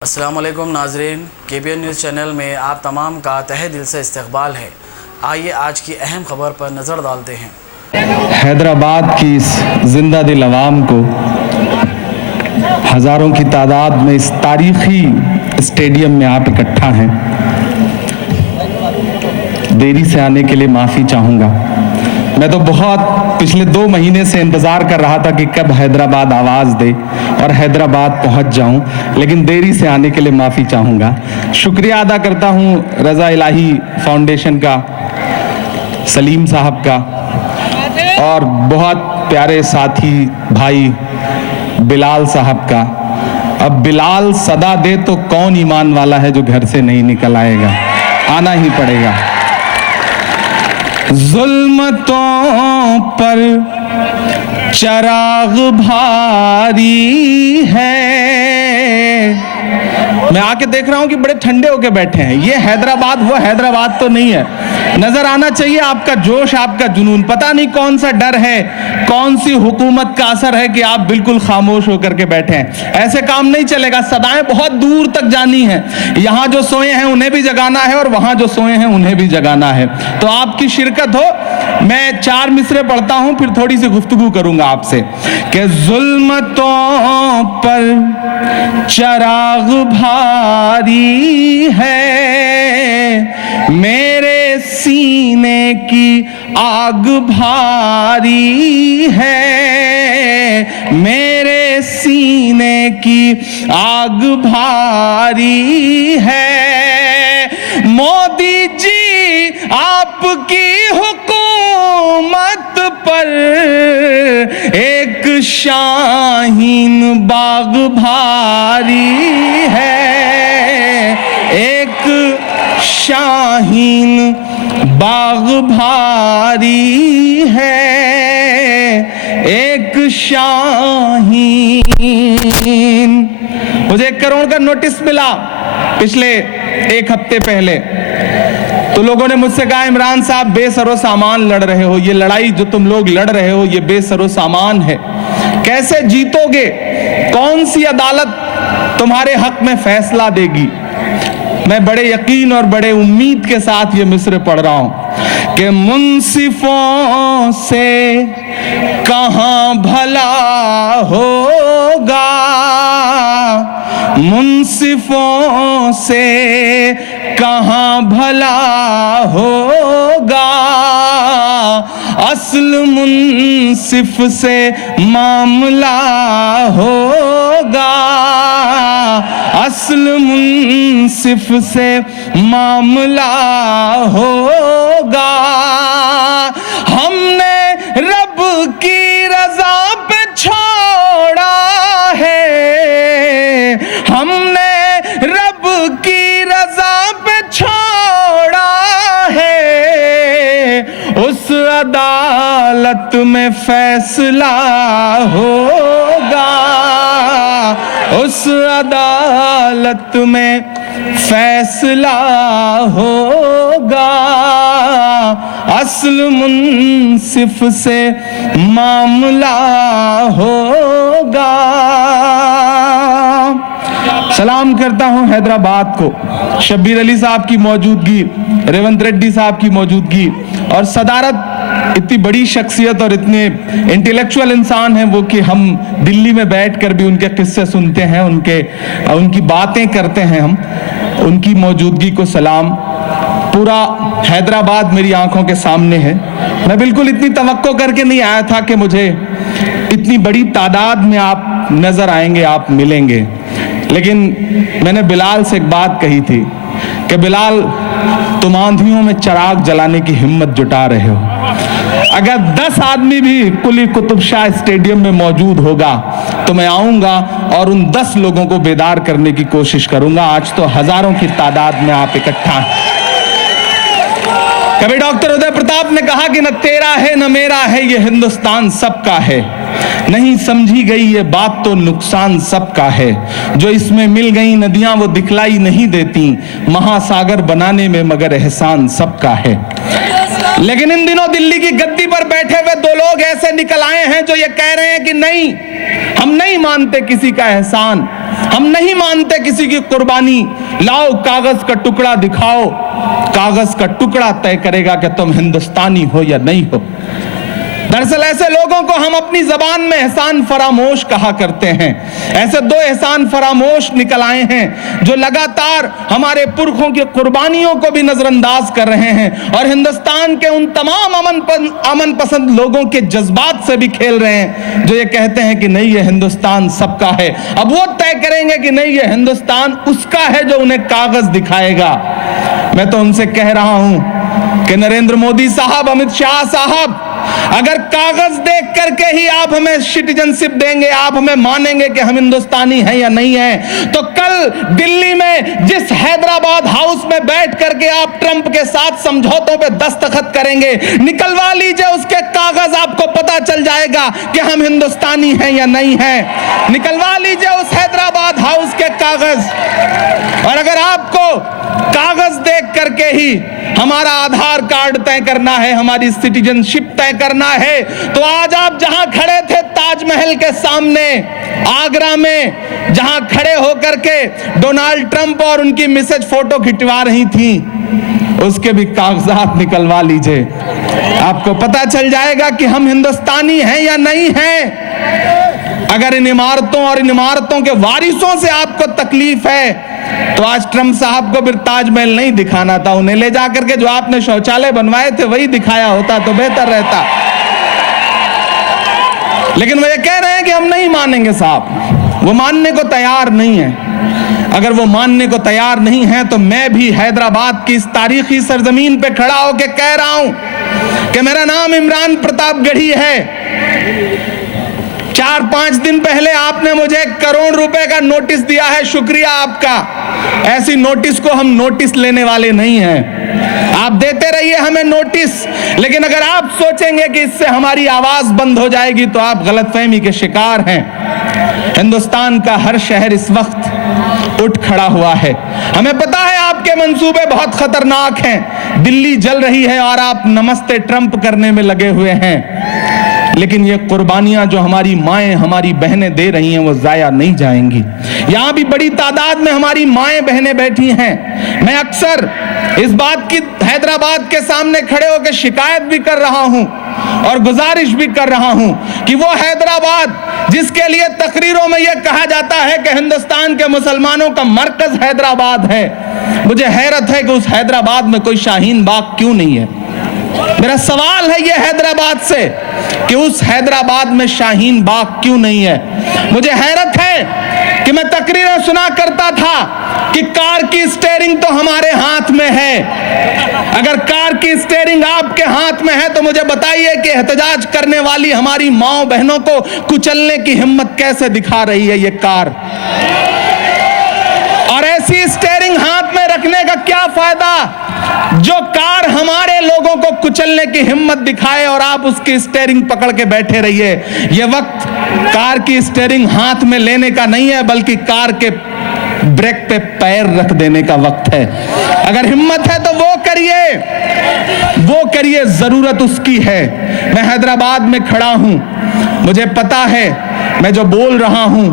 अस्सलाम वालेकुम नाजरीन, KBN न्यूज़ चैनल में आप तमाम का तहे दिल से इस्तकबाल है। आइए आज की अहम खबर पर नज़र डालते हैं। हैदराबाद की इस जिंदा दिल अवाम को हज़ारों की तादाद में इस तारीखी स्टेडियम में आप इकट्ठा हैं। देरी से आने के लिए माफ़ी चाहूँगा। मैं तो बहुत पिछले 2 महीने से इंतज़ार कर रहा था कि कब हैदराबाद आवाज़ दे और हैदराबाद पहुंच जाऊं, लेकिन देरी से आने के लिए माफ़ी चाहूँगा। शुक्रिया अदा करता हूं रज़ा इलाही फाउंडेशन का, सलीम साहब का और बहुत प्यारे साथी भाई बिलाल साहब का। अब बिलाल सदा दे तो कौन ईमान वाला है जो घर से नहीं निकल आएगा, आना ही पड़ेगा। जुल्मतों पर चराग भारी है। मैं आके देख रहा हूं कि बड़े ठंडे होके बैठे हैं। ये हैदराबाद वो हैदराबाद तो नहीं है। नजर आना चाहिए आपका जोश, आपका जुनून। पता नहीं कौन सा डर है, कौन सी हुकूमत का असर है कि आप बिल्कुल खामोश होकर के बैठे हैं। ऐसे काम नहीं चलेगा। सदाएं बहुत दूर तक जानी है। यहां जो सोए हैं उन्हें भी जगाना है और वहां जो सोए हैं उन्हें भी जगाना है। तो आपकी शिरकत हो। मैं 4 मिसरे पढ़ता हूं, फिर थोड़ी सी गुफ्तगू करूंगा आपसे कि जुल्मतों पर चराग भारी है, मेरे सीने की आग भारी है, मेरे सीने की आग भारी है। मोदी जी आपकी हुकूमत पर एक शाहीन बाग भारी है, एक शाहीन बाग भारी है, एक शाहीन। मुझे 1 करोड़ का नोटिस मिला पिछले 1 हफ्ते पहले। तो लोगों ने मुझसे कहा इमरान साहब बेसरो सामान लड़ रहे हो, ये लड़ाई जो तुम लोग लड़ रहे हो ये बेसरो सामान है, कैसे जीतोगे, कौन सी अदालत तुम्हारे हक में फैसला देगी। मैं बड़े यकीन और बड़े उम्मीद के साथ ये मिसरे पढ़ रहा हूं कि मुंसिफों से कहां भला होगा, मुंसिफों से कहां भला होगा, असल मुंसिफ से मामला होगा, असल मुंसिफ से मामला होगा। हमने रब की रजा पे छोड़ा है, हमने रब की रजा पे छोड़ा है, उस अदालत में फैसला होगा, उस अदालत में फैसला होगा, असल मुंसिफ से मामला होगा। सलाम करता हूं हैदराबाद को, शब्बीर अली साहब की मौजूदगी, रेवंत रेड्डी साहब की मौजूदगी और सदारत। इतनी बड़ी शख्सियत और इतने इंटेलेक्चुअल इंसान हैं वो कि हम दिल्ली में बैठकर भी उनके किस्से सुनते हैं, उनकी बातें करते हैं। हम उनकी मौजूदगी को सलाम। पूरा हैदराबाद मेरी आंखों के सामने है। मैं बिल्कुल इतनी तवक्को करके नहीं आया था कि मुझे इतनी बड़ी तादाद में आप नजर आएंगे, आप मिलेंगे। लेकिन मैंने बिलाल से एक बात कही थी कि बिलाल तुम आंधियों में चिराग जलाने की हिम्मत जुटा रहे हो। अगर 10 आदमी भी कुली कुतुब शाह स्टेडियम में मौजूद होगा तो मैं आऊंगा और उन 10 लोगों को बेदार करने की कोशिश करूंगा। आज तो हजारों की तादाद में आप इकट्ठा हैं। कभी डॉक्टर उदय प्रताप ने कहा कि न तेरा है न मेरा है, ये हिंदुस्तान सबका है। नहीं समझी गई ये बात तो नुकसान सबका है। जो इसमें मिल गई नदियां वो दिखलाई नहीं देती, महासागर बनाने में मगर एहसान सबका है। लेकिन इन दिनों दिल्ली की गद्दी पर बैठे हुए 2 लोग ऐसे निकल आए हैं जो ये कह रहे हैं कि नहीं, हम नहीं मानते किसी का एहसान। हम नहीं मानते किसी की कुर्बानी। लाओ कागज का टुकड़ा दिखाओ, कागज का टुकड़ा तय करेगा कि तुम हिंदुस्तानी हो या नहीं हो। दरअसल ऐसे लोगों को हम अपनी जबान में एहसान फरामोश कहा करते हैं। ऐसे दो एहसान फरामोश निकल आए हैं जो लगातार हमारे पुरखों की कुर्बानियों को भी नजरअंदाज कर रहे हैं और हिंदुस्तान के उन तमाम अमन पसंद लोगों के जज्बात से भी खेल रहे हैं जो ये कहते हैं कि नहीं, ये हिंदुस्तान सबका है। अब वो तय करेंगे कि नहीं, ये हिंदुस्तान उसका है जो उन्हें कागज दिखाएगा। मैं तो उनसे कह रहा हूं कि नरेंद्र मोदी साहब, अमित शाह साहब, अगर कागज देख करके ही आप हमें सिटीजनशिप देंगे, आप हमें मानेंगे कि हम हिंदुस्तानी हैं या नहीं हैं, तो कल दिल्ली में जिस हैदराबाद हाउस में बैठ करके आप ट्रंप के साथ समझौतों पे दस्तखत करेंगे, निकलवा लीजिए उसके कागज, आपको पता चल जाएगा कि हम हिंदुस्तानी हैं या नहीं हैं। निकलवा लीजिए उस हैदराबाद हाउस के कागज। और अगर आपको कागज देख करके ही हमारा आधार कार्ड तय करना है, हमारी सिटीजनशिप तय करना है, तो आज आप जहां खड़े थे ताजमहल के सामने आगरा में, जहां खड़े होकर के डोनाल्ड ट्रंप और उनकी मिसेज फोटो खिंचवा रही थी, उसके भी कागजात निकलवा लीजिए। आपको पता चल जाएगा कि हम हिंदुस्तानी हैं या नहीं हैं। अगर इन इमारतों और इन इमारतों के वारिसों से आपको तकलीफ है तो आज ट्रंप साहब को फिर ताजमहल नहीं दिखाना था, उन्हें ले जाकर के जो आपने शौचालय बनवाए थे वही दिखाया होता तो बेहतर रहता। लेकिन वो ये कह रहे हैं कि हम नहीं मानेंगे साहब, वो मानने को तैयार नहीं है। अगर वो मानने को तैयार नहीं है तो मैं भी हैदराबाद की इस तारीखी सरजमीन पे खड़ा होकर कह रहा हूं कि मेरा नाम इमरान प्रतापगढ़ी है। 4-5 दिन पहले आपने मुझे 1 करोड़ रुपए का नोटिस दिया है, शुक्रिया आपका। ऐसी नोटिस को हम नोटिस लेने वाले नहीं हैं। आप देते रहिए हमें नोटिस, लेकिन अगर आप सोचेंगे कि इससे हमारी आवाज बंद हो जाएगी तो आप गलतफहमी के शिकार हैं। हिंदुस्तान का हर शहर इस वक्त उठ खड़ा हुआ है। हमें पता है आपके मंसूबे बहुत खतरनाक हैं, दिल्ली जल रही है और आप नमस्ते ट्रंप करने में लगे हुए हैं, लेकिन ये कुर्बानियां जो हमारी माएं, हमारी बहनें दे रही हैं वो जाया नहीं जाएंगी। यहां भी बड़ी तादाद में हमारी माएं बहनें बैठी हैं। मैं अक्सर इस बात की हैदराबाद के सामने खड़े होकर शिकायत भी कर रहा हूं और गुजारिश भी कर रहा हूं कि वो हैदराबाद जिसके लिए तकरीरों में यह कहा जाता है कि हिंदुस्तान के मुसलमानों का मरकज हैदराबाद है, मुझे हैरत है कि उस हैदराबाद में कोई शाहीन बाग क्यों नहीं है। मेरा सवाल है ये हैदराबाद से कि उस हैदराबाद में शाहीन बाग क्यों नहीं है। मुझे हैरत है कि मैं तकरीरें सुना करता था कि कार की स्टीयरिंग तो हमारे हाथ में है। अगर कार की स्टीयरिंग आपके हाथ में है तो मुझे बताइए कि एहतजाज करने वाली हमारी माओ बहनों को कुचलने की हिम्मत कैसे दिखा रही है ये कार। और ऐसी स्टीयरिंग हाथ में रखने का क्या फायदा जो कार हमारे लोगों को कुचलने की हिम्मत दिखाए और आप उसकी स्टीयरिंग पकड़ के बैठे रहिए। यह वक्त कार की स्टीयरिंग हाथ में लेने का नहीं है, बल्कि कार के ब्रेक पे पैर रख देने का वक्त है। अगर हिम्मत है तो वो करिए, जरूरत उसकी है। मैं हैदराबाद में खड़ा हूं, मुझे पता है मैं जो बोल रहा हूं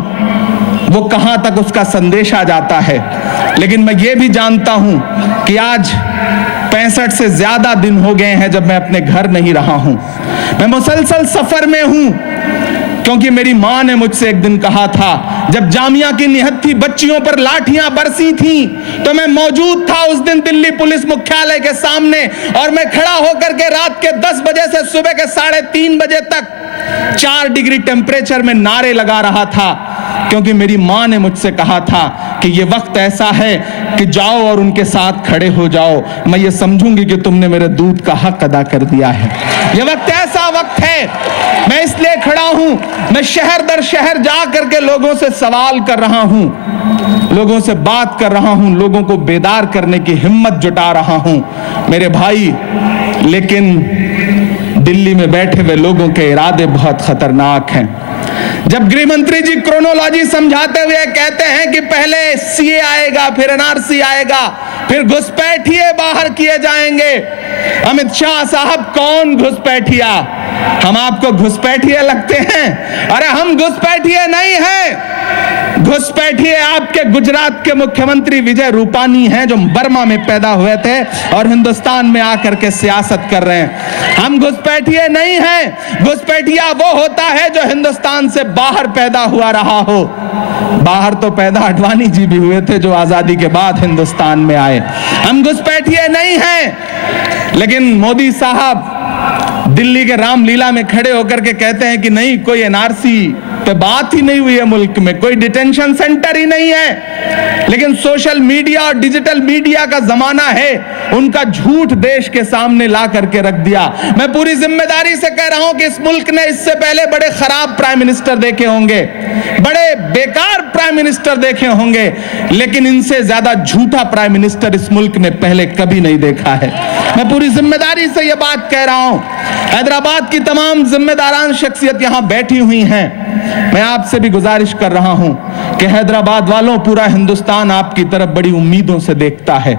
वो कहां तक उसका संदेशा जाता है, लेकिन मैं ये भी जानता हूं कि आज 65 से ज्यादा दिन हो गए हैं जब मैं अपने घर नहीं रहा हूं। मैं मुसलसल सफर में हूं, क्योंकि मेरी मां ने मुझसे एक दिन कहा था, जब जामिया की निहत्थी बच्चियों पर लाठियां बरसी थी तो मैं मौजूद था उस दिन दिल्ली पुलिस मुख्यालय के सामने, और मैं खड़ा होकर के रात के 10 बजे से सुबह के 3:30 बजे तक 4 डिग्री टेम्परेचर में नारे लगा रहा था, क्योंकि मेरी मां ने मुझसे कहा था कि ये वक्त ऐसा है कि जाओ और उनके साथ खड़े हो जाओ, मैं ये समझूंगी कि तुमने मेरे दूध का हक अदा कर दिया है। ये वक्त ऐसा वक्त है, मैं इसलिए खड़ा हूं, मैं शहर दर शहर जा करके लोगों से सवाल कर रहा हूं, लोगों से बात कर रहा हूं, लोगों को बेदार करने की हिम्मत जुटा रहा हूं मेरे भाई। लेकिन दिल्ली में बैठे हुए लोगों के इरादे बहुत खतरनाक हैं। जब गृह मंत्री जी क्रोनोलॉजी समझाते हुए कहते हैं कि पहले सीए आएगा, फिर एनआरसी आएगा, फिर घुसपैठिए बाहर किए जाएंगे। अमित शाह साहब, कौन घुसपैठिया? हम आपको घुसपैठिए लगते हैं? अरे हम घुसपैठिए नहीं हैं, घुसपैठिए आपके गुजरात के मुख्यमंत्री विजय रूपानी हैं, जो बर्मा में पैदा हुए थे और हिंदुस्तान में आकर के सियासत कर रहे हैं। हम घुसपैठिए नहीं हैं। घुसपैठिया वो होता है जो हिंदुस्तान से बाहर पैदा हुआ रहा हो। बाहर तो पैदा अडवाणी जी भी हुए थे, जो आजादी के बाद हिंदुस्तान में आए। हम घुसपैठिए नहीं हैं। लेकिन मोदी साहब दिल्ली के रामलीला में खड़े होकर के कहते हैं कि नहीं, कोई एनआरसी पे बात ही नहीं हुई है, मुल्क में कोई डिटेंशन सेंटर ही नहीं है। लेकिन सोशल मीडिया और डिजिटल मीडिया का जमाना है, उनका झूठ देश के सामने ला करके रख दिया। मैं पूरी जिम्मेदारी से कह रहा हूं कि इस मुल्क ने इससे पहले बड़े खराब प्राइम मिनिस्टर देखे होंगे, बड़े बेकार प्राइम मिनिस्टर देखे होंगे, लेकिन इनसे ज्यादा झूठा प्राइम मिनिस्टर इस मुल्क ने पहले कभी नहीं देखा है। मैं पूरी जिम्मेदारी से यह बात कह रहा हूं। हैदराबाद की तमाम जिम्मेदारान शख्सियत यहां बैठी हुई हैं। मैं आपसे भी गुजारिश कर रहा हूं कि हैदराबाद वालों, पूरा हिंदुस्तान आपकी तरफ बड़ी उम्मीदों से देखता है।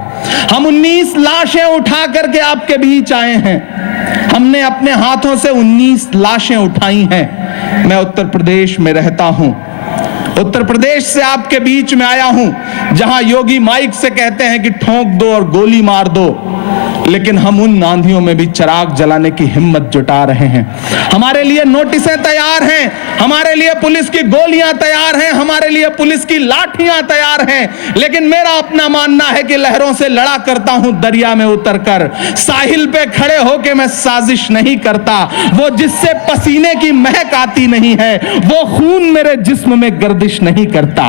हम 19 लाशें उठा करके आपके बीच आए हैं। हमने अपने हाथों से 19 लाशें उठाई हैं। मैं उत्तर प्रदेश में रहता हूं। उत्तर प्रदेश से आपके बीच में आया हूं, जहां योगी माइक से कहते हैं कि ठोक दो और गोली मार दो, लेकिन हम उन आंधियों में भी चिराग जलाने की हिम्मत जुटा रहे हैं। हमारे लिए नोटिसें तैयार हैं, हमारे लिए पुलिस की गोलियां तैयार हैं, हमारे लिए पुलिस की लाठियां तैयार हैं। लेकिन मेरा अपना मानना है कि लहरों से लड़ा करता हूं दरिया में उतरकर। साहिल पे खड़े होकर मैं साजिश नहीं करता। वो जिससे पसीने की महक आती नहीं है, वो खून मेरे जिस्म में गर्दिश नहीं करता।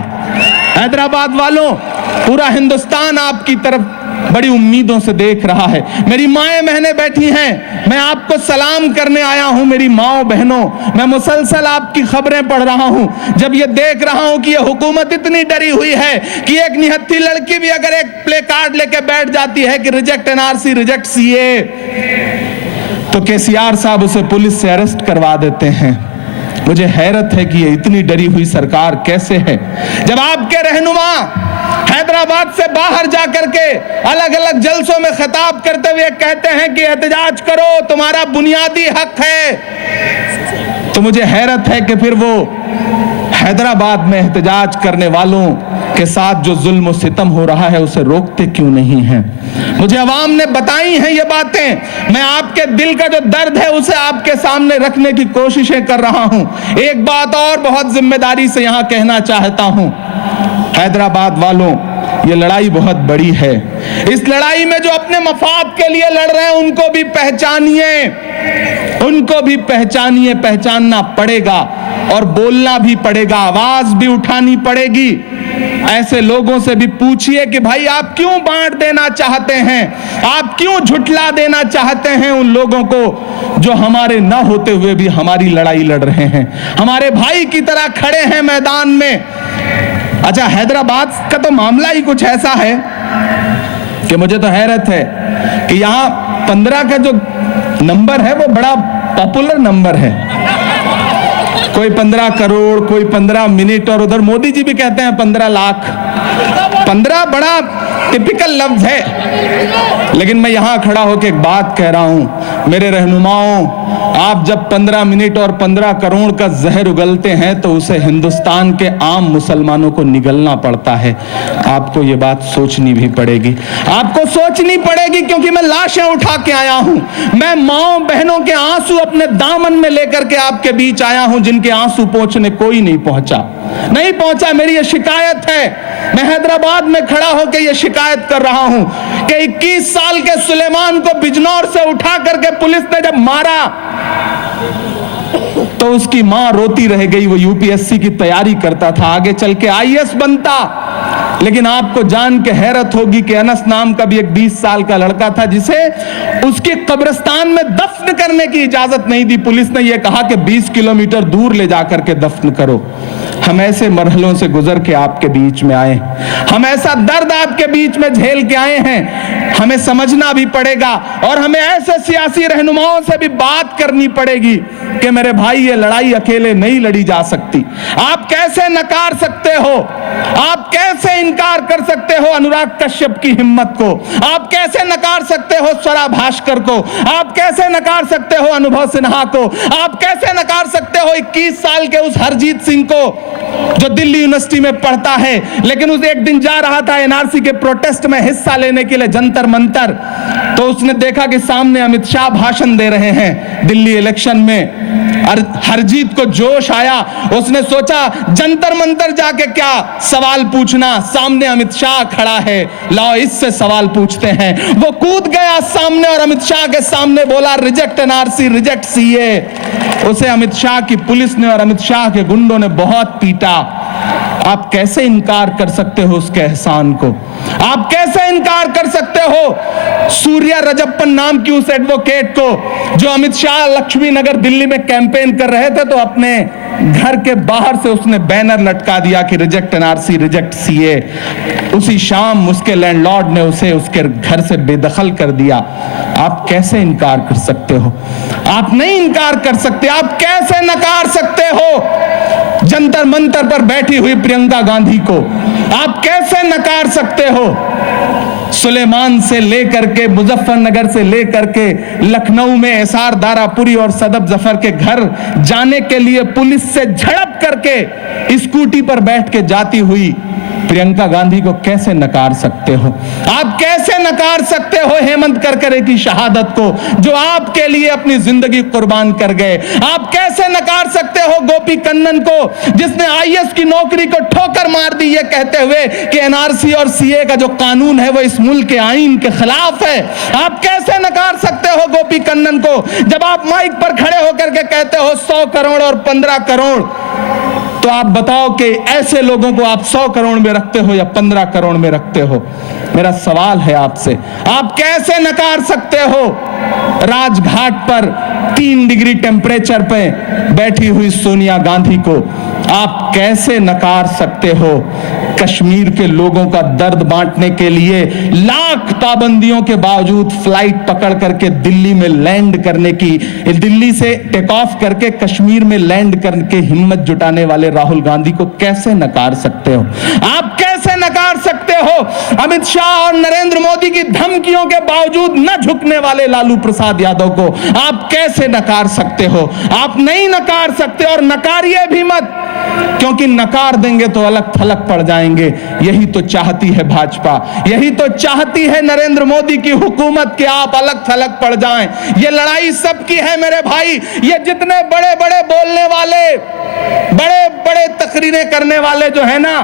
हैदराबाद वालों, पूरा हिंदुस्तान आपकी तरफ बड़ी उम्मीदों से देख रहा है। मेरी माएं बहनें बैठी हैं, मैं आपको सलाम करने आया हूं। मेरी माओ बहनों, मैं मुसलसल आपकी खबरें पढ़ रहा हूं। जब ये देख रहा हूं कि ये हुकूमत इतनी डरी हुई है कि एक निहत्थी लड़की भी अगर एक प्ले कार्ड लेके बैठ जाती है कि रिजेक्ट एनआरसी, रिजेक्ट सीए, तो केसीआर साहब उसे पुलिस से अरेस्ट करवा देते हैं। मुझे हैरत है कि ये इतनी डरी हुई सरकार कैसे है, जब आपके रहनुमा हैदराबाद से बाहर जाकर के अलग अलग जलसों में खिताब करते हुए कहते हैं कि एहतजाज करो, तुम्हारा बुनियादी हक है। तो मुझे हैरत है कि फिर वो हैदराबाद में एहतजाज करने वालों के साथ जो जुल्म सितम हो रहा है उसे रोकते क्यों नहीं हैं। मुझे अवाम ने बताई हैं ये बातें। मैं आपके दिल का जो दर्द है उसे आपके सामने रखने की कोशिशें कर रहा हूं। एक बात और बहुत जिम्मेदारी से यहां कहना चाहता हूं, हैदराबाद वालों, ये लड़ाई बहुत बड़ी है। इस लड़ाई में जो अपने मफाद के लिए लड़ रहे हैं उनको भी पहचानिए, उनको भी पहचानिए। पहचानना पड़ेगा और बोलना भी पड़ेगा, आवाज भी उठानी पड़ेगी। ऐसे लोगों से भी पूछिए कि भाई आप क्यों बांट देना चाहते हैं, आप क्यों झुठला देना चाहते हैं उन लोगों को जो हमारे न होते हुए भी हमारी लड़ाई लड़ रहे हैं, हमारे भाई की तरह खड़े हैं मैदान में। अच्छा, हैदराबाद का तो मामला ही कुछ ऐसा है कि मुझे तो हैरत है कि यहां 15 का जो नंबर है वो बड़ा पॉपुलर नंबर है। कोई 15 करोड़, कोई 15 मिनट, और उधर मोदी जी भी कहते हैं 15 लाख। 15 बड़ा टिपिकल लफ्ज है। लेकिन मैं यहां खड़ा होकर एक बात कह रहा हूं, मेरे रहनुमाओं, आप जब 15 मिनट और 15 करोड़ का जहर उगलते हैं तो उसे हिंदुस्तान के आम मुसलमानों को निगलना पड़ता है। आपको ये बात सोचनी भी पड़ेगी, आपको सोचनी पड़ेगी, क्योंकि मैं लाशें उठा के आया हूं। मैं माओ बहनों के आंसू अपने दामन में लेकर के आपके बीच आया हूं, जिनके आंसू पोंछने कोई नहीं पहुंचा। मेरी ये शिकायत है। मैं हैदराबाद में खड़ा होकर यह शिकायत कर रहा हूं कि 21 साल के सुलेमान को बिजनौर से उठा करके पुलिस ने जब मारा तो उसकी मां रोती रह गई। वो यूपीएससी की तैयारी करता था, आगे चल के आईएएस बनता। लेकिन आपको जान के हैरत होगी कि अनस नाम का भी एक 20 साल का लड़का था, जिसे उसके कब्रिस्तान में दफन करने की इजाजत नहीं दी। पुलिस ने यह कहा कि 20 किलोमीटर दूर ले जाकर के दफन करो। हम ऐसे मरहलों से गुजर के आपके बीच में आए, हम ऐसा दर्द आपके बीच में झेल के आए हैं। हमें समझना भी पड़ेगा और हमें ऐसे सियासी रहनुमाओं से भी बात करनी पड़ेगी कि मेरे भाई, ये लड़ाई अकेले नहीं लड़ी जा सकती। आप कैसे नकार सकते हो, आप कैसे इनकार कर सकते हो अनुराग कश्यप की हिम्मत को? आप कैसे नकार सकते हो स्वरा भास्कर को? आप कैसे नकार सकते हो अनुभव सिन्हा को? आप कैसे नकार सकते हो 21 साल के उस हरजीत सिंह को जो दिल्ली यूनिवर्सिटी में पढ़ता है, लेकिन उस एक दिन जा रहा था एनआरसी के प्रोटेस्ट में हिस्सा लेने के लिए जंतर मंतर, तो उसने देखा कि सामने अमित शाह भाषण दे रहे हैं दिल्ली इलेक्शन में। हरजीत को जोश आया, उसने सोचा जंतर मंतर जाके क्या सवाल पूछना, सामने अमित शाह खड़ा है, लाओ इससे सवाल पूछते हैं। वो कूद गया सामने और अमित शाह के सामने बोला रिजेक्ट एनआरसी, रिजेक्ट सीए। उसे अमित शाह की पुलिस ने और अमित शाह के गुंडों ने बहुत पीटा। आप कैसे इनकार कर सकते हो उसके एहसान को? आप कैसे इनकार कर सकते हो सूर्या रजप्पन नाम की उस एडवोकेट को जो अमित शाह लक्ष्मी नगर दिल्ली में कैंपेन कर रहे थे तो अपने घर के बाहर से उसने बैनर लटका दिया कि रिजेक्ट एनआरसी, रिजेक्ट सीए। उसी शाम उसके लैंडलॉर्ड ने उसे उसके घर से बेदखल कर दिया। आप कैसे इनकार कर सकते हो? आप नहीं इनकार कर सकते। आप कैसे नकार सकते हो जंतर मंतर पर बैठी हुई प्रियंका गांधी को? आप कैसे नकार सकते हो? सुलेमान से लेकर के मुजफ्फरनगर से लेकर के लखनऊ में एसआर दारापुरी और सदब जफर के घर जाने के लिए पुलिस से झड़प करके स्कूटी पर बैठ के जाती हुई प्रियंका गांधी को कैसे नकार सकते हो? आप कैसे नकार सकते हो हेमंत करकरे की शहादत को जो आपके लिए अपनी जिंदगी कुर्बान कर गए? आप कैसे नकार सकते हो गोपी कन्नन को जिसने आईएएस की नौकरी को ठोकर मार दी ये कहते हुए कि एनआरसी और सीए का जो कानून है वो इस मुल्क के आईन के खिलाफ है? आप कैसे नकार सकते हो गोपी कन्नन को जब आप माइक पर खड़े होकर के कहते हो 100 करोड़ और 15 करोड़? तो आप बताओ कि ऐसे लोगों को आप 100 करोड़ में रखते हो या 15 करोड़ में रखते हो? मेरा सवाल है आपसे, आप कैसे नकार सकते हो राजघाट पर 3 डिग्री टेम्परेचर पे बैठी हुई सोनिया गांधी को? आप कैसे नकार सकते हो कश्मीर के लोगों का दर्द बांटने के लिए लाख पाबंदियों के बावजूद फ्लाइट पकड़ करके दिल्ली में लैंड करने की, दिल्ली से टेक ऑफ करके कश्मीर में लैंड करके हिम्मत जुटाने वाले राहुल गांधी को कैसे नकार सकते हो? आप कैसे नकार सकते हो अमित शाह और नरेंद्र मोदी की धमकियों के बावजूद न झुकने वाले लालू प्रसाद यादव को? आप कैसे नकार सकते हो? आप नहीं नकार सकते और नकारिए भी मत, क्योंकि नकार देंगे तो अलग थलग पड़ जाएंगे। यही तो चाहती है भाजपा, यही तो चाहती है नरेंद्र मोदी की हुकूमत कि आप अलग थलग पड़ जाएं। ये लड़ाई सबकी है मेरे भाई। ये जितने बड़े बड़े बोलने वाले, बड़े बड़े तकरीरें करने वाले जो है ना,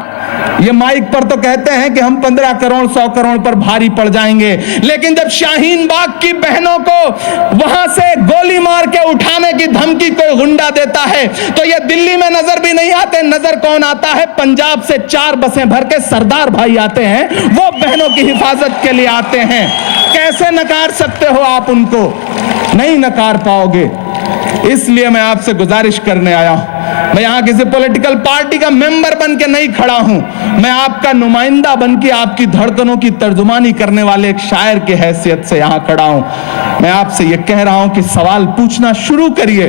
ये माइक पर तो कहते हैं कि हम 15 करोड़ 100 करोड़ पर भारी पड़ जाएंगे, लेकिन जब शाहीन बाग की बहनों को वहां से गोली मार के उठाने की धमकी कोई गुंडा देता है तो ये दिल्ली में नजर भी नहीं आते। नजर कौन आता है? पंजाब से 4 बसें भर के सरदार भाई आते हैं, वो बहनों की हिफाजत के लिए आते हैं। कैसे नकार सकते हो आप उनको? नहीं नकार पाओगे। इसलिए मैं आपसे गुजारिश करने आया हूं। मैं यहां किसी पॉलिटिकल पार्टी का मेंबर बन के नहीं खड़ा हूं, मैं आपका नुमाइंदा बन के आपकी धड़कनों की तर्जुमानी करने वाले एक शायर की हैसियत से यहां खड़ा हूं। मैं आपसे यह कह रहा हूं कि सवाल पूछना शुरू करिए,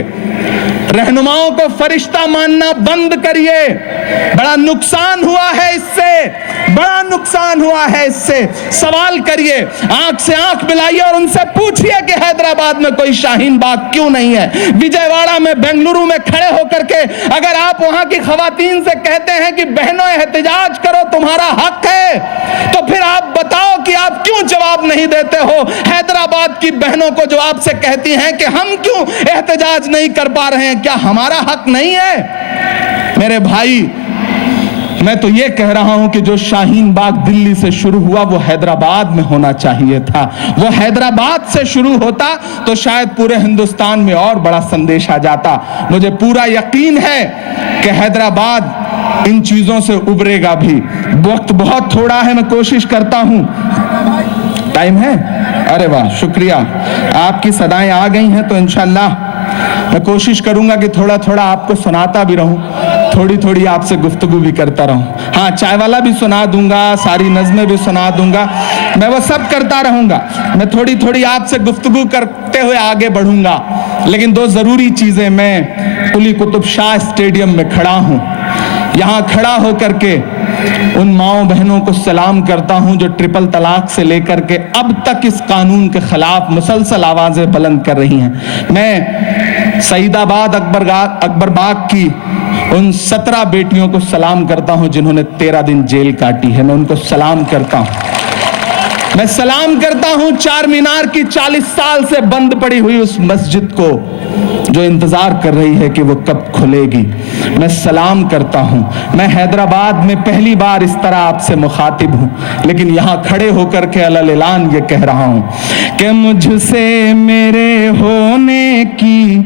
रहनुमाओं को फरिश्ता मानना बंद करिए। बड़ा नुकसान हुआ है इससे, बड़ा नुकसान हुआ है इससे। सवाल करिए, आंख से आंख मिलाइए और उनसे पूछिए कि हैदराबाद में कोई शाहीन बाग क्यों नहीं है? विजयवाड़ा में, बेंगलुरु में खड़े होकर के अगर आप वहां की खवातीन से कहते हैं कि बहनों एहतजाज करो, तुम्हारा हक है, तो फिर आप बताओ कि आप क्यों जवाब नहीं देते हो हैदराबाद की बहनों को जो आपसे कहती हैं कि हम क्यों एहतजाज नहीं कर पा रहे हैं? क्या हमारा हक नहीं है? मेरे भाई, मैं तो ये कह रहा हूं कि जो शाहीन बाग दिल्ली से शुरू हुआ वो हैदराबाद में होना चाहिए था। वो हैदराबाद से शुरू होता तो शायद पूरे हिंदुस्तान में और बड़ा संदेश आ जाता। मुझे पूरा यकीन है कि हैदराबाद इन चीजों से उबरेगा भी। वक्त बहुत थोड़ा है, मैं कोशिश करता हूं। टाइम है? अरे वाह, शुक्रिया, आपकी सदाएं आ गई हैं, तो इंशाल्लाह मैं कोशिश करूंगा कि थोड़ा थोड़ा आपको सुनाता भी रहूं, थोड़ी थोड़ी आपसे गुफ्तगू भी करता रहूं। हाँ, चाय वाला भी सुना दूंगा, सारी नज़में भी सुना दूंगा, मैं वो सब करता रहूंगा। मैं थोड़ी थोड़ी आपसे गुफ्तगू करते हुए आगे बढ़ूंगा, लेकिन 2 जरूरी चीजें। मैं कुली कुतुब शाह स्टेडियम में खड़ा हूं, यहां खड़ा होकर के उन माओ बहनों को सलाम करता हूं जो ट्रिपल तलाक से लेकर के अब तक इस कानून के खिलाफ मुसलसल आवाजें बुलंद कर रही हैं। मैं सईदाबाद अकबरबाग की उन 17 बेटियों को सलाम करता हूं जिन्होंने 13 दिन जेल काटी है। मैं उनको सलाम करता हूं। मैं सलाम करता हूं चार मीनार की 40 साल से बंद पड़ी हुई उस मस्जिद को जो इंतजार कर रही है कि वो कब खुलेगी। मैं सलाम करता हूं। मैं हैदराबाद में पहली बार इस तरह आपसे मुखातिब हूं, लेकिन यहां खड़े होकर के अलल ऐलान ये कह रहा हूं कि मुझसे मेरे होने की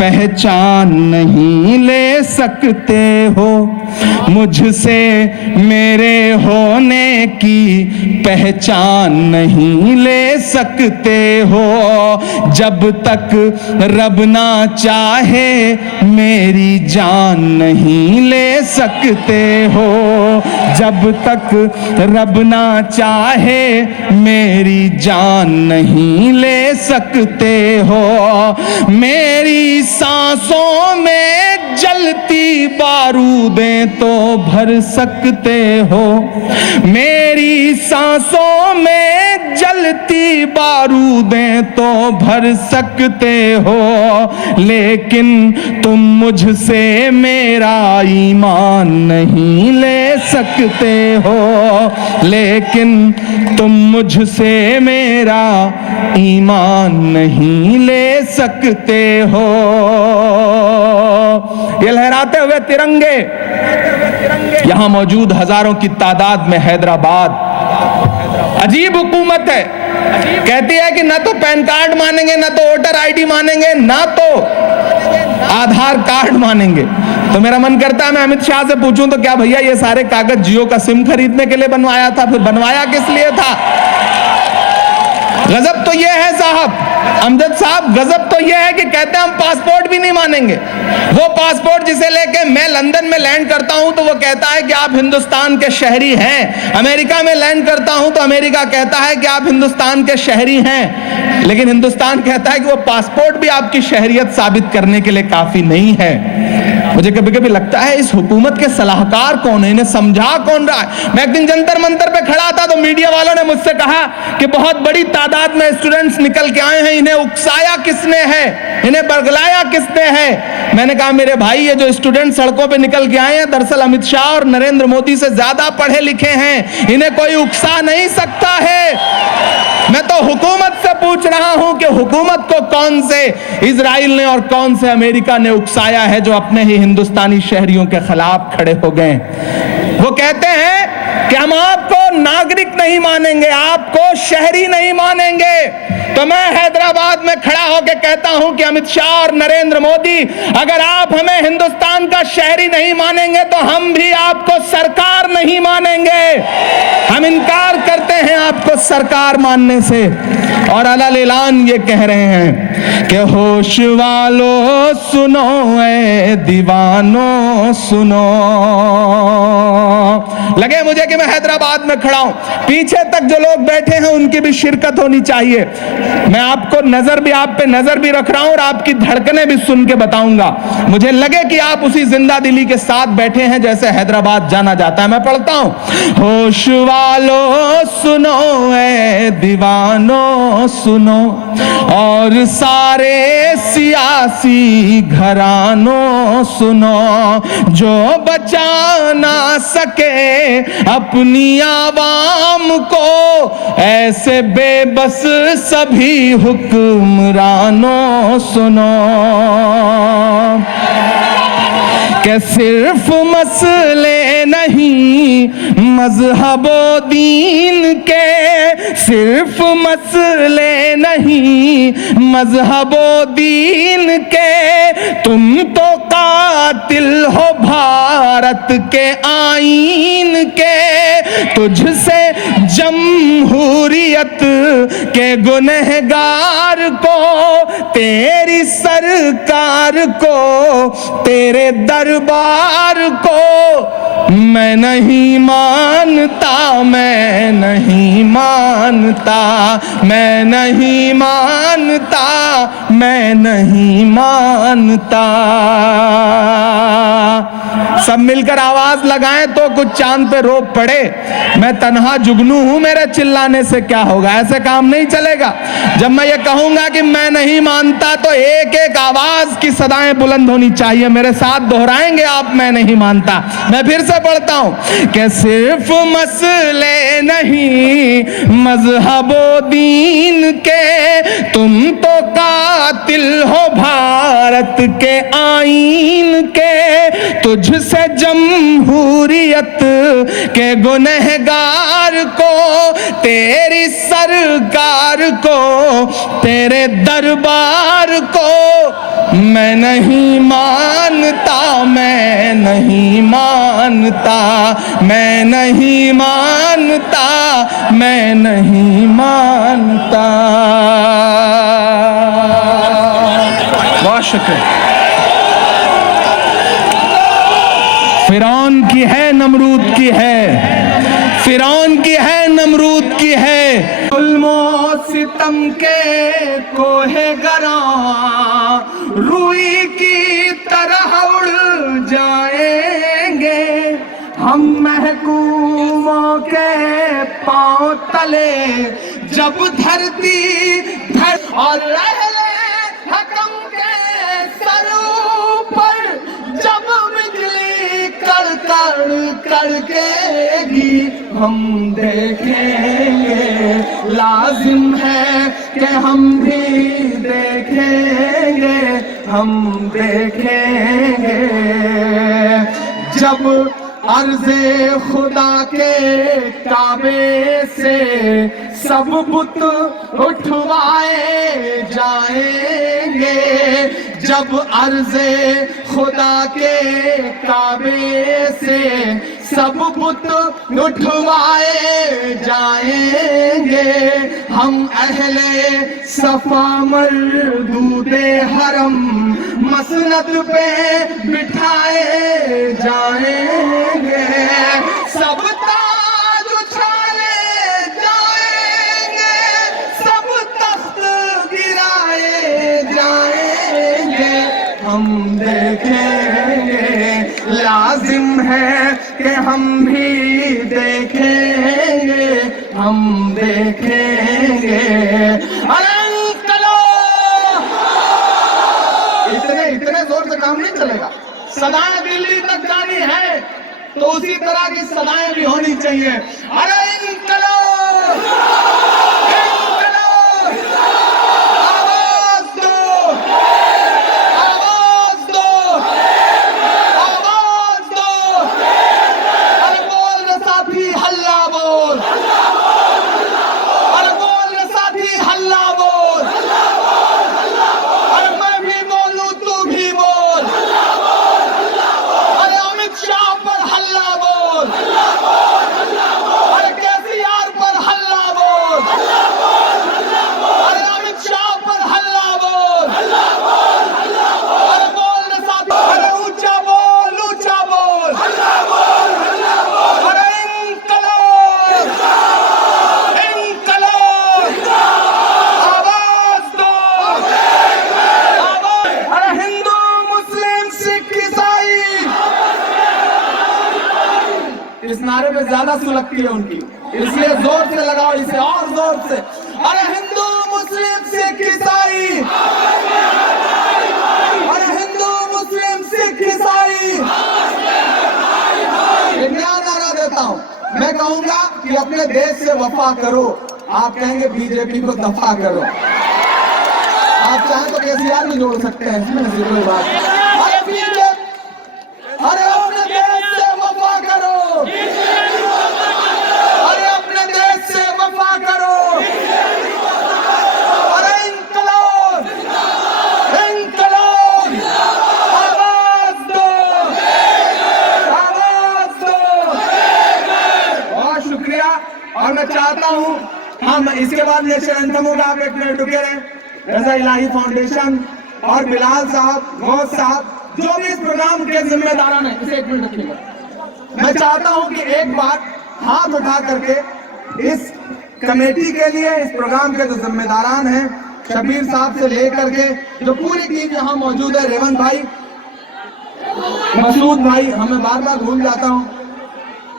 पहचान नहीं ले सकते हो। मुझसे मेरे होने की पहचान नहीं ले सकते हो। जब तक रब ना चाहे मेरी जान नहीं ले सकते हो। जब तक रब ना चाहे मेरी जान नहीं ले सकते हो। मेरी सांसों में जलती बारूदें तो भर सकते हो। मेरी सांसों में जलती बारूदें तो भर सकते हो, लेकिन तुम मुझसे मेरा ईमान नहीं ले सकते हो। लेकिन तुम मुझसे मेरा ईमान नहीं ले सकते हो। ये लहराते हुए तिरंगे यहां मौजूद हजारों की तादाद में हैदराबाद अजीब हुकूमत है। कहती है कि ना तो पैन कार्ड मानेंगे, ना तो वोटर आईडी मानेंगे, ना तो आधार कार्ड मानेंगे। तो मेरा मन करता है मैं अमित शाह से पूछूं तो क्या भैया ये सारे कागज जियो का सिम खरीदने के लिए बनवाया था? फिर बनवाया किस लिए था? गजब तो यह है साहब, अमजद साहब, गजब तो यह है कि कहते हैं हम पासपोर्ट भी नहीं मानेंगे। वो पासपोर्ट जिसे लेके मैं लंदन में लैंड करता हूं तो वो कहता है कि आप हिंदुस्तान के शहरी हैं। अमेरिका में लैंड करता हूं तो अमेरिका कहता है कि आप हिंदुस्तान के शहरी हैं। लेकिन हिंदुस्तान कहता है कि वो पासपोर्ट भी आपकी शहरियत साबित करने के लिए काफी नहीं है। मुझे कभी कभी लगता है इस हुकूमत के सलाहकार कौन है, इन्हें समझा कौन रहा है। मैं एक दिन जंतर मंतर पे खड़ा था तो मीडिया वालों ने मुझसे कहा कि बहुत बड़ी तादाद में स्टूडेंट्स निकल के आए हैं, इन्हें उकसाया किसने है, इन्हें बरगलाया किसने है? मैंने कहा मेरे भाई ये जो स्टूडेंट सड़कों पे निकल के आए हैं दरअसल अमित शाह और नरेंद्र मोदी से ज्यादा पढ़े लिखे हैं, इन्हें कोई उकसा नहीं सकता है। मैं तो हुकूमत से पूछ रहा हूं कि हुकूमत को कौन से इजराइल ने और कौन से अमेरिका ने उकसाया है जो अपने ही हिंदुस्तानी शहरियों के खिलाफ खड़े हो गए। वो कहते हैं कि हम आपको नागरिक नहीं मानेंगे, आपको शहरी नहीं मानेंगे। तो मैं हैदराबाद में खड़ा होकर कहता हूं कि अमित शाह और नरेंद्र मोदी, अगर आप हमें हिंदुस्तान का शहरी नहीं मानेंगे तो हम भी आपको सरकार नहीं मानेंगे। हम इनकार करते हैं आपको सरकार मानने से। और अलल ऐलान ये कह रहे हैं कि होश वालों सुनो, ऐ दीवानों सुनो। लगे मुझे कि मैं हैदराबाद में खड़ा हूं, पीछे तक जो लोग बैठे हैं उनकी भी शिरकत होनी चाहिए। मैं आपको आप पे नजर भी रख रहा हूं और आपकी धड़कनें भी सुन के बताऊंगा। मुझे लगे कि आप उसी जिंदा दिली के साथ बैठे हैं जैसे हैदराबाद जाना जाता है। मैं पढ़ता हूं, होश वालों सुनो, ऐ दीवानों सुनो, और सारे सियासी घरानों सुनो, जो बचा ना सके अपनी आवाम को, ऐसे बेबस सभी हुक्मरानों सुनो। कि सिर्फ मसले नहीं मजहबो दीन के, सिर्फ मसले नहीं मजहबो दीन के, तुम तो कातिल हो भारत के आईन के। तुझसे जमहूरियत के गुनहगार को, तेरी सरकार को, तेरे दरबार को मैं नहीं मानता, मैं नहीं मानता, मैं नहीं मानता, मैं नहीं मानता। सब मिलकर आवाज लगाएं तो कुछ चांद पे रोप पड़े। मैं तन्हा जुगनू हूं, मेरे चिल्लाने से क्या होगा? ऐसे काम नहीं चलेगा। जब मैं ये कहूंगा कि मैं नहीं मानता तो एक एक आवाज की सदाएं बुलंद होनी चाहिए। मेरे साथ दोहराएंगे आप, मैं नहीं मानता। मैं फिर से पढ़ता हूं कि सिर्फ मसले नहीं मजहबो दीन के, तुम तो कातिल हो भारत के आईन के। तुझसे जमहूरियत के गुनहगार को, तेरी सरकार को, तेरे दरबार को मैं नहीं मानता, मैं नहीं मानता, मैं नहीं मानता, मैं नहीं मानता। बहुत शुक्रिया। फिरौन की है, नमरूद की है, फिरौन की है, नमरूद की है। जुल्मो सितम के कोहे गरा रूई की तरह उड़ जाएंगे हम, महकूमों के पांव तले जब धरती धर और रहले हकम के सर पर जब बिजली कड़केगी हम देखेंगे। लाजिम है कि हम भी देखेंगे, हम देखेंगे जब अर्ज़े खुदा के काबे से सब बुत उठवाए जाएंगे। जब अर्ज़े खुदा के काबे से सब बुत उठवाए जाएंगे, हम अहले सफा मरदूदे हरम मसनद पे बिठाए जाएंगे। सब ताज उछाले जाएंगे, सब तख्त गिराए जाएंगे, हम देखेंगे। लाजिम है कि हम भी देखेंगे, हम देखेंगे। इतने जोर से काम नहीं चलेगा। सदाएं दिल्ली तक जानी है तो उसी तरह की सदाएं भी होनी चाहिए। अरे इनकलाब, इनकलाब, आवाज दो, आवाज दो, आवाज दो। अरे बोल रे साथी हल्ला बोल, अरे बोल रे साथी हल्ला बोल। अरे मैं भी बोलूं तू भी बोल। अरे अमित शाह पर हल्ला बोल, अरे केसीआर पर हल्ला बोल, अरे अमित शाह पर हल्ला बोल। अरे बोल रे साथी, अरे ऊंचा बोल, ऊंचा बोल। अरे इनकलाब, इनकलाब, आवाज दो, आवाज। अरे हिंदू मुस्लिम सिख ईसाई, इस नारे में ज्यादा सुलगती है उनकी, इसलिए जोर से लगाओ इसे, और जोर से। अरे हिंदू मुस्लिम सिख ईसाई, अरे हिंदू मुस्लिम सिख ईसाई। एक नया नारा देता हूं, मैं कहूंगा कि अपने देश से वफा करो, आप कहेंगे बीजेपी को दफा करो। आप चाहें तो केसीआर भी जोड़ सकते हैं, इसमें ऐसी कोई बात नहीं। अरे बीजेपी, अरे अपने देश से वफा करो, अरे अपने देश से वफा करो। अरे इनकलाब, इनकलाब, आवाज दो, आवाज दो। बहुत शुक्रिया। और मैं चाहता हूं हम इसके बाद नेशनल एंथम होगा, आप एक मिनट रुके रहे। रजा इलाही फाउंडेशन और बिलाल साहब, गौस साहब, जो भी इस प्रोग्राम के जिम्मेदार हैं, इसे एक मिनट रखिएगा। मैं चाहता हूं कि एक बार हाथ उठा करके इस कमेटी के लिए, इस प्रोग्राम के जो जिम्मेदारान हैं, शबीर साहब से लेकर के जो पूरी टीम यहाँ मौजूद है, रेवंत भाई, मसूद भाई, हमें बार बार भूल जाता हूँ,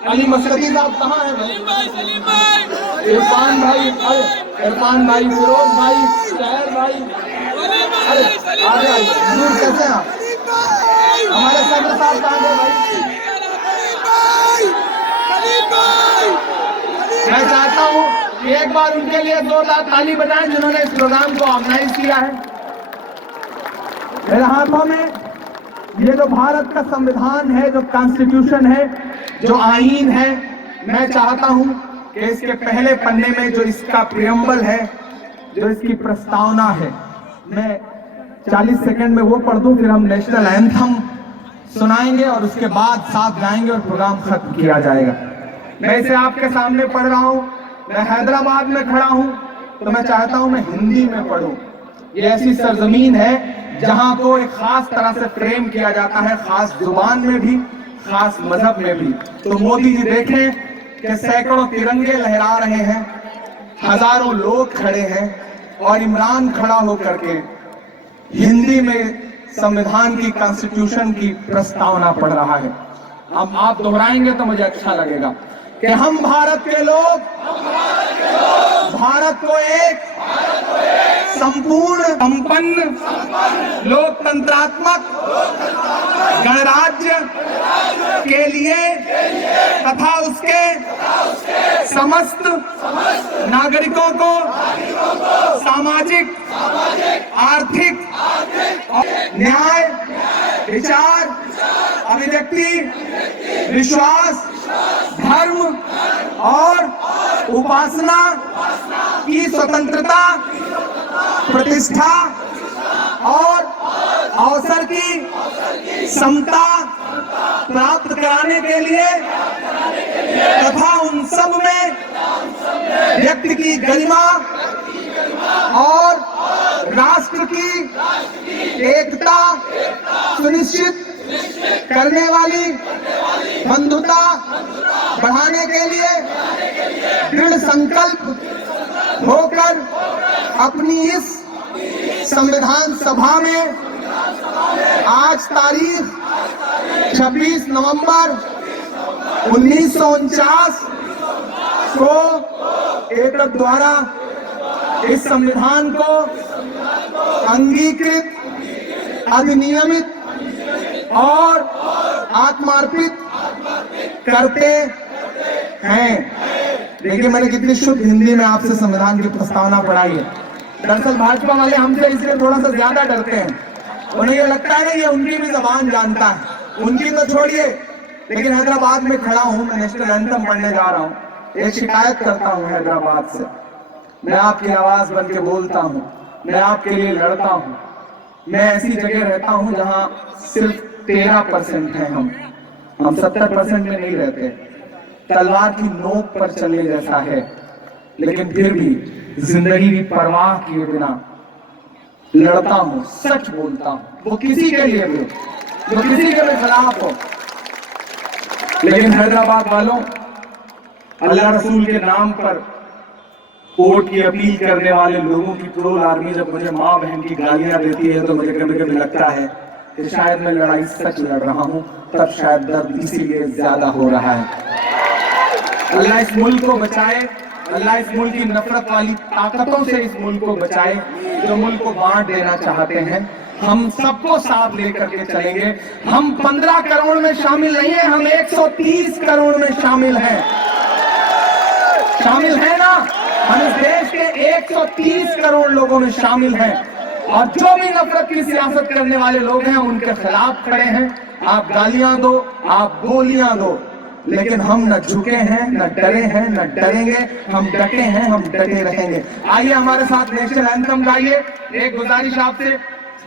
अली मस्कती साहब कहाँ है भाई, इरफान भाई, इरफान भाई, फिरोज भाई, शहर भाई, अरे आगे आइए, दूर कैसे हैं आप? हमारे सदर साहब कहाँ गए भाई? मैं चाहता हूँ कि एक बार उनके लिए जोरदार ताली बजाएं जिन्होंने इस प्रोग्राम को ऑर्गेनाइज किया है। मेरे हाथों में ये जो भारत का संविधान है, जो कॉन्स्टिट्यूशन है, जो आईन है, मैं चाहता हूं कि इसके पहले पन्ने में जो इसका प्रियम्बल है, जो इसकी प्रस्तावना है, मैं 40 सेकंड में वो पढ़ दूं, फिर हम नेशनल एंथम सुनाएंगे और उसके बाद साथ गाएंगे और प्रोग्राम खत्म किया जाएगा। मैं इसे आपके सामने पढ़ रहा हूं। मैं हैदराबाद में खड़ा हूं तो मैं चाहता हूं मैं हिंदी में पढ़ूं। ये ऐसी सरजमीन है जहां को एक खास तरह से फ्रेम किया जाता है, खास जुबान में भी, खास मजहब में भी। तो मोदी जी देखें कि सैकड़ों तिरंगे लहरा रहे हैं, हजारों लोग खड़े हैं और इमरान खड़ा होकर के हिंदी में संविधान की, कॉन्स्टिट्यूशन की प्रस्तावना पढ़ रहा है। अब आप दोहराएंगे तो मुझे अच्छा लगेगा कि हम भारत के लोग भारत को एक संपूर्ण, संपन्न, लोकतंत्रात्मक गणराज्य के लिए तथा उसके समस्त नागरिकों को सामाजिक, आर्थिक, न्याय, विचार, अभिव्यक्ति, विश्वास, धर्म और उपासना की स्वतंत्रता, प्रतिष्ठा और अवसर की समता प्राप्त कराने के लिए तथा उन सब में व्यक्ति की गरिमा और राष्ट्र की एकता सुनिश्चित करने वाली बंधुता बढ़ाने के लिए दृढ़ संकल्प होकर अपनी इस संविधान सभा में आज तारीख 26 नवंबर 1949 को एकक द्वारा इस संविधान को अंगीकृत, अधिनियमित और आत्मार्पित करते हैं। देखिए मैंने कितनी शुद्ध हिंदी में आपसे संविधान की प्रस्तावना पढ़ाई है। दरअसल भाजपा वाले हमसे इसलिए थोड़ा सा ज्यादा डरते हैं, उन्हें ये लगता है ना ये उनकी भी जबान जानता है, उनकी तो छोड़िए। लेकिन हैदराबाद में खड़ा हूं, मैं नेशनल एंथम पढ़ने जा रहा हूं, एक शिकायत करता हूं हैदराबाद से। मैं आपकी आवाज बन के बोलता हूं, मैं आपके लिए लड़ता हूं। मैं ऐसी जगह रहता हूं जहां सिर्फ 13% है हम 70% में नहीं रहते। तलवार की नोक पर चलने जैसा है, लेकिन फिर भी जिंदगी की परवाह किए बिना लड़ता हूं, सच बोलता हूं, वो किसी के लिए भी, जो किसी के भी खिलाफ हो। लेकिन हैदराबाद वालों, अल्लाह रसूल के नाम पर वोट की अपील करने वाले लोगों की ट्रोल आर्मी जब मुझे माँ बहन की गालियां देती है तो मुझे कभी कभी लगता है कि शायद मैं लड़ाई सच लड़ रहा हूं, तब शायद दर्द इसीलिए ज्यादा हो रहा है। अल्लाह इस मुल्क को बचाए, अल्लाह इस मुल्क की नफरत वाली ताकतों से इस मुल्क को बचाए जो मुल्क को बांट देना चाहते हैं। हम सबको साथ लेकर के चलेंगे। हम 15 करोड़ में शामिल नहीं है, हम 130 करोड़ में शामिल हैं। शामिल है ना? हम इस देश के 130 करोड़ लोगों में शामिल हैं और जो भी नफरत की सियासत करने वाले लोग हैं उनके खिलाफ खड़े हैं। आप गालियां दो, आप गोलियां दो, लेकिन हम न झुके हैं, न डरे हैं, न डरेंगे। हम डटे हैं, हम डटे रहेंगे। आइए हमारे साथ नेशनल एंथम गाइए। एक गुजारिश आपसे,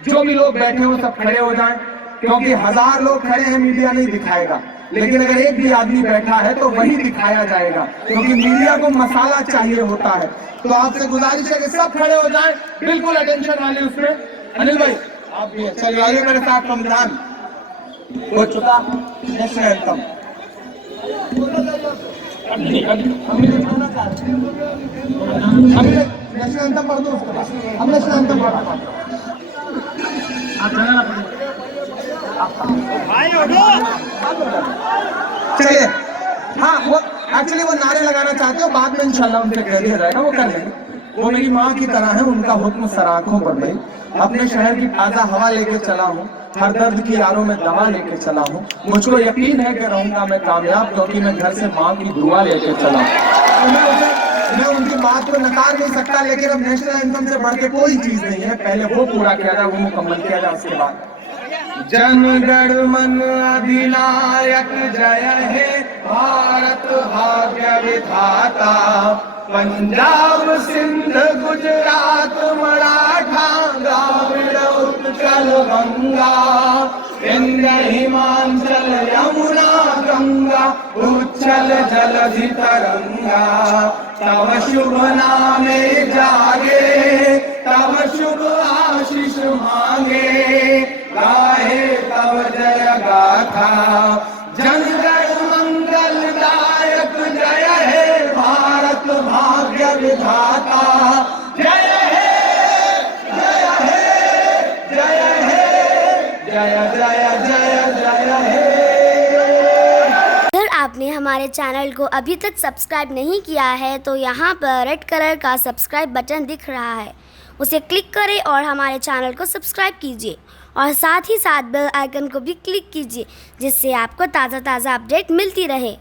जो भी लोग बैठे हो सब खड़े हो जाएं, क्योंकि 1000 लोग खड़े हैं, मीडिया नहीं दिखाएगा, लेकिन अगर एक भी आदमी बैठा है तो वही दिखाया जाएगा, क्योंकि मीडिया को मसाला चाहिए होता है। तो आपसे गुजारिश है कि सब खड़े हो जाएं, बिल्कुल अटेंशन वाले उसमें। अनिल भाई आप भी चलिए, आइए मेरे साथ। संविधान हो चुका, नेशनल एंथम नेशनल एंथम पढ़ दो उसके बाद हम नेशनल एंथम पढ़ा चलिए। हाँ वो एक्चुअली वो नारे लगाना चाहते हो, बाद में इंशाल्लाह उनसे कह दिया जाएगा, वो कर लेंगे। वो मेरी माँ की तरह है, उनका हुक्म सर आंखों पर नहीं। अपने शहर की ताजा हवा लेके चला हूँ, हर दर्द की यारों में दवा लेके चला हूँ। मुझको यकीन है कि रहूंगा मैं कामयाब, क्योंकि मैं घर से माँ की दुआ लेके चला हूँ। मैं उनकी बात को नकार नहीं सकता, लेकिन अब नेशनल एंथम से बढ़ के कोई चीज नहीं है। पहले वो पूरा किया जाए, वो मुकम्मल किया जाए, उसके बाद जनगण मन अधिनायक जय हे भारत भाग्य विधाता। पंजाब सिंध गुजरात मराठा द्राविड़ उत्कल गंगा, विंध्य हिमाचल यमुना गंगा, उच्छल जलधि तरंगा। तव शुभ नामे जागे, तव शुभ आशीष मांगे, गाहे तव जय गाथा। जनगण मंगलदायक जय हे भारत भाग्य विधाता। जय हे जय हे जय हे जय जय जय जय हे। अगर आपने हमारे चैनल को अभी तक सब्सक्राइब नहीं किया है तो यहाँ पर रेड कलर का सब्सक्राइब बटन दिख रहा है, उसे क्लिक करें और हमारे चैनल को सब्सक्राइब कीजिए और साथ ही साथ बेल आइकन को भी क्लिक कीजिए, जिससे आपको ताज़ा अपडेट मिलती रहे।